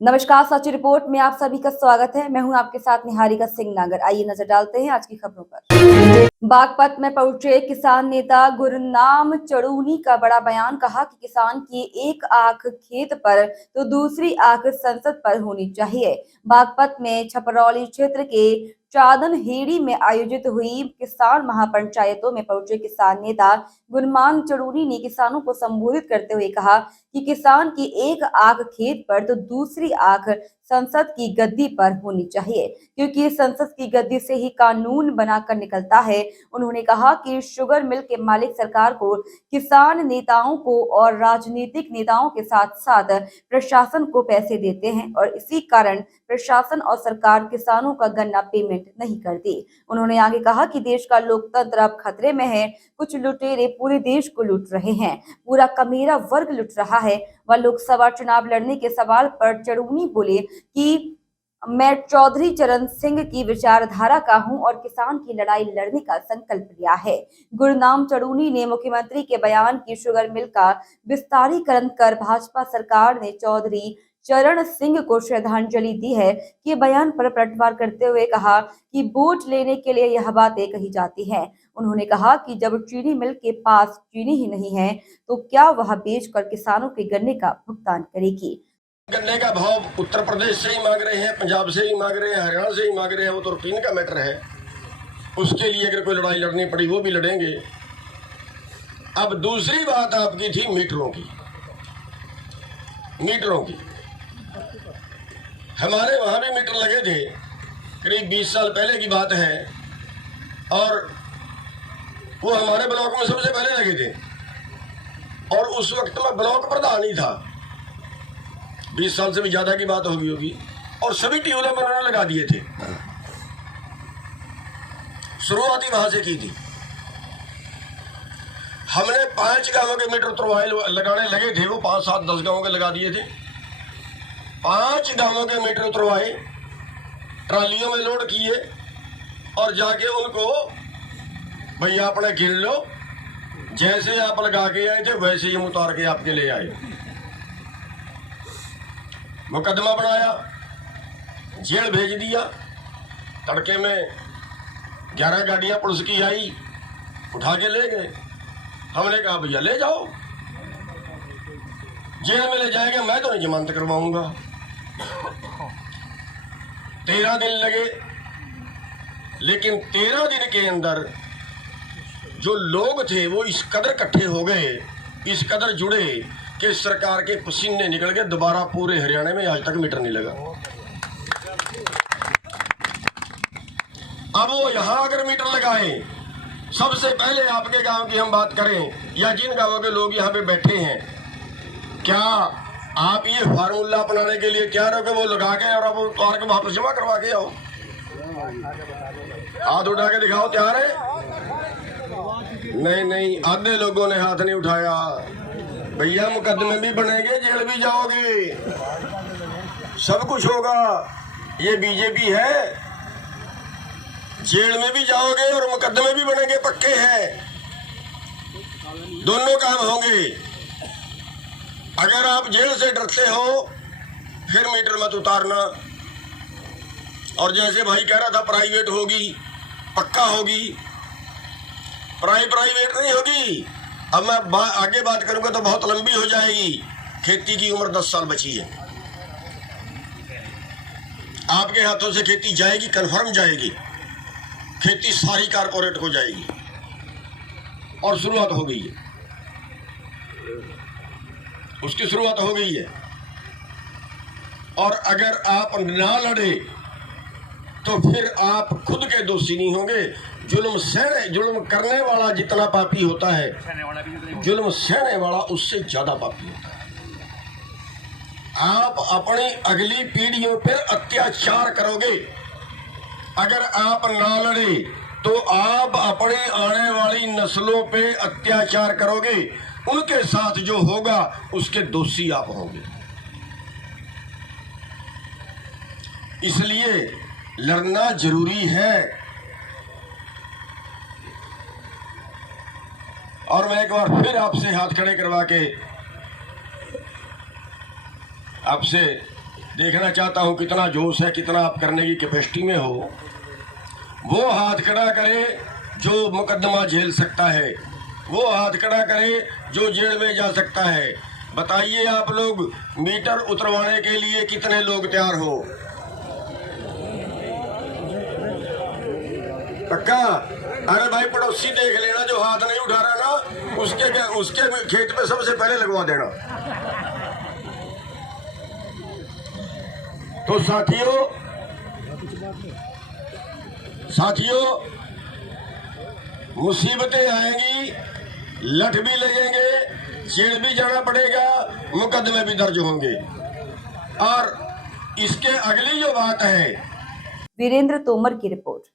नमस्कार, सच्ची रिपोर्ट में आप सभी का स्वागत है। मैं हूं आपके साथ निहारिका सिंह नागर। आइए नजर डालते हैं आज की खबरों पर। बागपत में पहुंचे किसान नेता गुरनाम चड़ूनी का बड़ा बयान। कहा कि किसान की एक आंख खेत पर तो दूसरी आंख संसद पर होनी चाहिए। बागपत में छपरौली क्षेत्र के चादन हेड़ी में आयोजित हुई किसान महापंचायतों में पहुंचे किसान नेता गुरनाम चड़ूनी ने किसानों को संबोधित करते हुए कहा कि किसान की एक आंख खेत पर तो दूसरी आंख संसद की गद्दी पर होनी चाहिए, क्योंकि संसद की गद्दी से ही कानून बनाकर निकलता है। उन्होंने कहा कि शुगर मिल के मालिक सरकार को, किसान नेताओं को और राजनीतिक नेताओं के साथ साथ प्रशासन को पैसे देते हैं और इसी कारण प्रशासन और सरकार किसानों का गन्ना पेमेंट नहीं करती। उन्होंने आगे कहा कि देश का लोकतंत्र अब खतरे में है। कुछ लुटेरे पूरे देश को लूट रहे हैं, पूरा कमेरा वर्ग लुट रहा है। वह लोकसभा चुनाव लड़ने के सवाल पर चड़ूनी बोले कि मैं चौधरी चरण सिंह की विचारधारा का हूं और किसान की लड़ाई लड़ने का संकल्प लिया है। गुरनाम चड़ूनी ने मुख्यमंत्री के बयान की शुगर मिल का विस्तारीकरण कर भाजपा सरकार ने चौधरी चरण सिंह को श्रद्धांजलि दी है कि बयान पर पलटवार करते हुए कहा कि वोट लेने के लिए यह बातें कही जाती हैं। उन्होंने कहा कि जब चीनी मिल के पास चीनी ही नहीं है तो क्या वह बेचकर किसानों के गन्ने का भुगतान करेगी। गन्ने का भाव उत्तर प्रदेश से ही मांग रहे हैं, पंजाब से ही मांग रहे हैं, हरियाणा से ही मांग रहे हैं। वो तो रूटीन का मैटर है। उसके लिए अगर कोई लड़ाई लड़नी पड़ी वो भी लड़ेंगे। अब दूसरी बात आपकी थी मीटरों की। हमारे वहां भी मीटर लगे थे, करीब 20 साल पहले की बात है, और वो हमारे ब्लॉक में सबसे पहले लगे थे। और उस वक्त में ब्लॉक प्रधान ही था। 20 साल से भी ज्यादा की बात होगी और सभी ट्यूबवेल उन्होंने लगा दिए थे। शुरुआती वहां से की थी। हमने 5 गांवों के मीटर तुरवाए लगाने लगे थे, वो 5, 7, 10 गांवों के लगा दिए थे। 5 गांवों के मीटर उतरवाए, ट्रालियों में लोड किए और जाके उनको भैया अपने गिन लो, जैसे आप लगा के आए थे वैसे ही उतार के आपके ले आए। मुकदमा बनाया, जेल भेज दिया। तड़के में 11 गाड़ियां पुलिस की आई, उठा के ले गए। हमने कहा भैया ले जाओ, जेल में ले जाएंगे, मैं तो नहीं जमानत करवाऊंगा। 13 दिन लगे, लेकिन 13 दिन के अंदर जो लोग थे वो इस कदर इकट्ठे हो गए, इस कदर जुड़े कि सरकार के पसीने निकल गए। दोबारा पूरे हरियाणा में आज तक मीटर नहीं लगा। अब वो यहां अगर मीटर लगाए, सबसे पहले आपके गांव की हम बात करें या जिन गांवों के लोग यहाँ पे बैठे हैं, क्या आप ये फार्मूला अपनाने के लिए तैयार हो कि वो लगा के और अब उतार के वापस जमा करवा के आओ? हाथ उठा के दिखाओ, तैयार है? नहीं, आधे लोगों ने हाथ नहीं उठाया। भैया मुकदमे भी बनेंगे, जेल भी जाओगे, सब कुछ होगा। ये बीजेपी है, जेल में भी जाओगे और मुकदमे भी बनेंगे, पक्के हैं। दोनों काम होंगे। अगर आप जेल से डरते हो फिर मीटर मत उतारना। और जैसे भाई कह रहा था प्राइवेट होगी, पक्का होगी, प्राइवेट नहीं होगी। अब मैं आगे बात करूंगा तो बहुत लंबी हो जाएगी। खेती की उम्र 10 साल बची है। आपके हाथों से खेती जाएगी, कन्फर्म जाएगी। खेती सारी कारपोरेट हो जाएगी और शुरुआत हो गई है, उसकी शुरुआत हो गई है। और अगर आप ना लड़े तो फिर आप खुद के दोषी नहीं होंगे। जुल्म करने वाला जितना पापी होता है, जुल्म सहने वाला उससे ज्यादा पापी होता है। आप अपनी अगली पीढ़ियों पर अत्याचार करोगे। अगर आप ना लड़े तो आप अपनी आने वाली नस्लों पे अत्याचार करोगे। उनके साथ जो होगा उसके दोषी आप होंगे। इसलिए लड़ना जरूरी है। और मैं एक बार फिर आपसे हाथ खड़े करवा के आपसे देखना चाहता हूं कितना जोश है, कितना आप करने की कैपेसिटी में हो। वो हाथ खड़ा करे जो मुकदमा झेल सकता है, वो हाथ खड़ा करे जो जेल में जा सकता है। बताइए आप लोग मीटर उतरवाने के लिए कितने लोग तैयार हो? पक्का? अरे भाई पड़ोसी देख लेना, जो हाथ नहीं उठा रहा ना उसके खेत पे सबसे पहले लगवा देना। तो साथियों मुसीबतें आएंगी, लठ भी लगेंगे, जेल भी जाना पड़ेगा, मुकदमे भी दर्ज होंगे। और इसके अगली जो बात है, वीरेंद्र तोमर की रिपोर्ट।